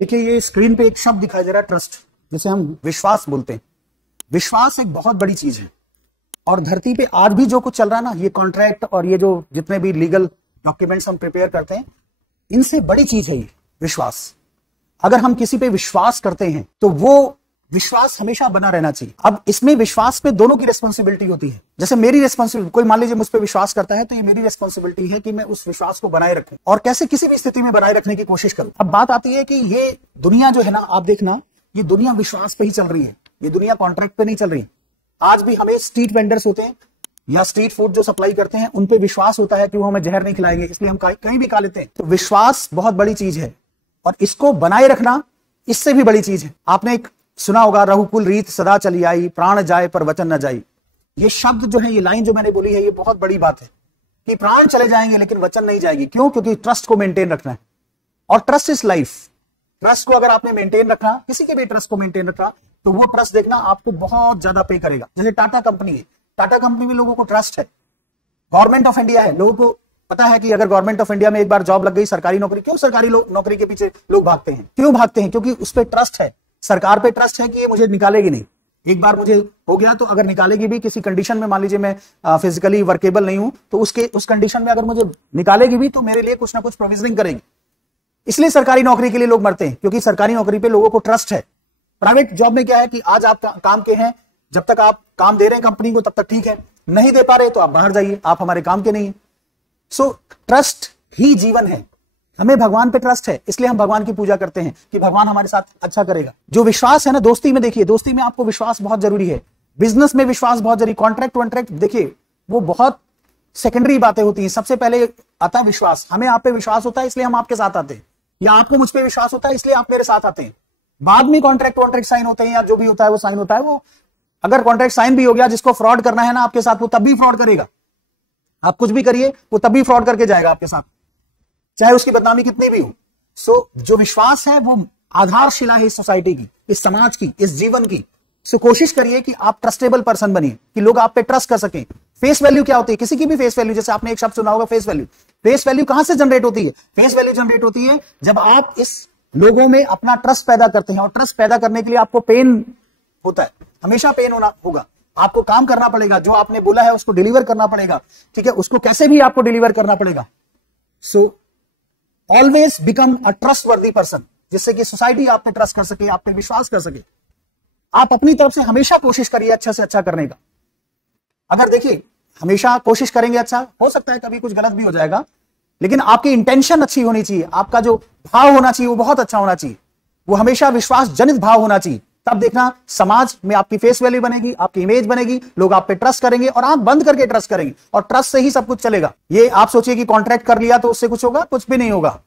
देखिए, ये स्क्रीन पे एक शब्द दिखाई दे रहा है, ट्रस्ट, जिसे हम विश्वास बोलते हैं। विश्वास एक बहुत बड़ी चीज है और धरती पे आज भी जो कुछ चल रहा है ना, ये कॉन्ट्रैक्ट और ये जो जितने भी लीगल डॉक्यूमेंट्स हम प्रिपेयर करते हैं, इनसे बड़ी चीज है ये विश्वास। अगर हम किसी पे विश्वास करते हैं तो वो विश्वास हमेशा बना रहना चाहिए। अब इसमें विश्वास पे दोनों की रिस्पॉन्सिबिलिटी होती है। जैसे मेरी रिस्पॉन्सिबिलिटी, कोई मान लीजिए मुझ पे विश्वास करता है तो ये मेरी रिस्पॉन्सिबिलिटी है कि मैं उस विश्वास को बनाए रखूं और कैसे किसी भी स्थिति में बनाए रखने की कोशिश करूं। अब बात आती है कि ये दुनिया जो है ना, आप देखना, ये दुनिया विश्वास पे ही चल रही है, ये दुनिया कॉन्ट्रैक्ट पे नहीं चल रही। आज भी हमें स्ट्रीट वेंडर्स होते हैं या स्ट्रीट फूड जो सप्लाई करते हैं, उन पे विश्वास होता है कि वो हमें जहर नहीं खिलाएंगे, इसलिए हम कहीं भी खा लेते हैं। तो विश्वास बहुत बड़ी चीज है और इसको बनाए रखना इससे भी बड़ी चीज है। आपने एक सुना होगा, रघुकुल रीत सदा चली आई, प्राण जाए पर वचन न जाई। ये शब्द जो है, ये लाइन जो मैंने बोली है, ये बहुत बड़ी बात है कि प्राण चले जाएंगे लेकिन वचन नहीं जाएगी। क्यों? क्योंकि ट्रस्ट को मेंटेन रखना है और ट्रस्ट इज लाइफ। ट्रस्ट को अगर आपने मेंटेन रखा, किसी के भी ट्रस्ट को मेंटेन रखा, तो वो ट्रस्ट देखना आपको बहुत ज्यादा पे करेगा। जैसे टाटा कंपनी है, टाटा कंपनी में लोगों को ट्रस्ट है। गवर्नमेंट ऑफ इंडिया है, लोगों को पता है कि अगर गवर्नमेंट ऑफ इंडिया में एक बार जॉब लग गई, सरकारी नौकरी, क्यों सरकारी नौकरी के पीछे लोग भागते हैं? क्यों भागते हैं? क्योंकि उस पर ट्रस्ट है, सरकार पे ट्रस्ट है कि ये मुझे निकालेगी नहीं। एक बार मुझे हो गया तो अगर निकालेगी भी किसी कंडीशन में, मान लीजिए मैं फिजिकली वर्केबल नहीं हूं, तो उस कंडीशन में अगर मुझे निकालेगी भी तो मेरे लिए कुछ ना कुछ प्रोविजनिंग करेगी। इसलिए सरकारी नौकरी के लिए लोग मरते हैं, क्योंकि सरकारी नौकरी पे लोगों को ट्रस्ट है। प्राइवेट जॉब में क्या है कि आज आप काम के हैं, जब तक आप काम दे रहे हैं कंपनी को तब तक ठीक है, नहीं दे पा रहे तो आप बाहर जाइए, आप हमारे काम के नहीं है। सो ट्रस्ट ही जीवन है। हमें भगवान पे ट्रस्ट है, इसलिए हम भगवान की पूजा करते हैं कि भगवान हमारे साथ अच्छा करेगा। जो विश्वास है ना, दोस्ती में देखिए, दोस्ती में आपको विश्वास बहुत जरूरी है, बिजनेस में विश्वास बहुत जरूरी, कॉन्ट्रैक्ट देखिए, वो बहुत सेकेंडरी बातें होती हैं। सबसे पहले आता है विश्वास। हमें आप पे विश्वास होता है इसलिए हम आपके साथ आते हैं, या आपको मुझ पे विश्वास होता है इसलिए आप मेरे साथ आते हैं। बाद में कॉन्ट्रैक्ट साइन होते हैं या जो भी होता है वो साइन होता है। वो अगर कॉन्ट्रैक्ट साइन भी हो गया, जिसको फ्रॉड करना है ना आपके साथ, वो तब भी फ्रॉड करेगा। आप कुछ भी करिए, वो तब भी फ्रॉड करके जाएगा आपके साथ, चाहे उसकी बदनामी कितनी भी हो। सो जो विश्वास है वो आधारशिला है इस सोसाइटी की, इस समाज की, इस जीवन की। सो कोशिश करिए कि आप ट्रस्टेबल पर्सन बनिए, कि लोग आप पे ट्रस्ट कर सकें। फेस वैल्यू क्या होती है? किसी की भी फेस वैल्यू, जैसे आपने एक शब्द सुना होगा, फेस वैल्यू। फेस वैल्यू कहां से जनरेट होती है? फेस वैल्यू जनरेट होती है जब आप इस लोगों में अपना ट्रस्ट पैदा करते हैं, और ट्रस्ट पैदा करने के लिए आपको पेन होता है, हमेशा पेन होना होगा। आपको काम करना पड़ेगा, जो आपने बोला है उसको डिलीवर करना पड़ेगा, ठीक है, उसको कैसे भी आपको डिलीवर करना पड़ेगा। So always become a trustworthy person, जिससे कि सोसाइटी आप पे ट्रस्ट कर सके, आप पे विश्वास कर सके। आप अपनी तरफ से हमेशा कोशिश करिए अच्छा से अच्छा करने का। अगर देखिए, हमेशा कोशिश करेंगे अच्छा, हो सकता है कभी कुछ गलत भी हो जाएगा, लेकिन आपकी इंटेंशन अच्छी होनी चाहिए, आपका जो भाव होना चाहिए वो बहुत अच्छा होना चाहिए, वो हमेशा विश्वास जनित भाव होना चाहिए। तब देखना समाज में आपकी फेस वैल्यू बनेगी, आपकी इमेज बनेगी, लोग आप पे ट्रस्ट करेंगे और आंख बंद करके ट्रस्ट करेंगे, और ट्रस्ट से ही सब कुछ चलेगा। ये आप सोचिए कि कॉन्ट्रैक्ट कर लिया तो उससे कुछ होगा? कुछ भी नहीं होगा।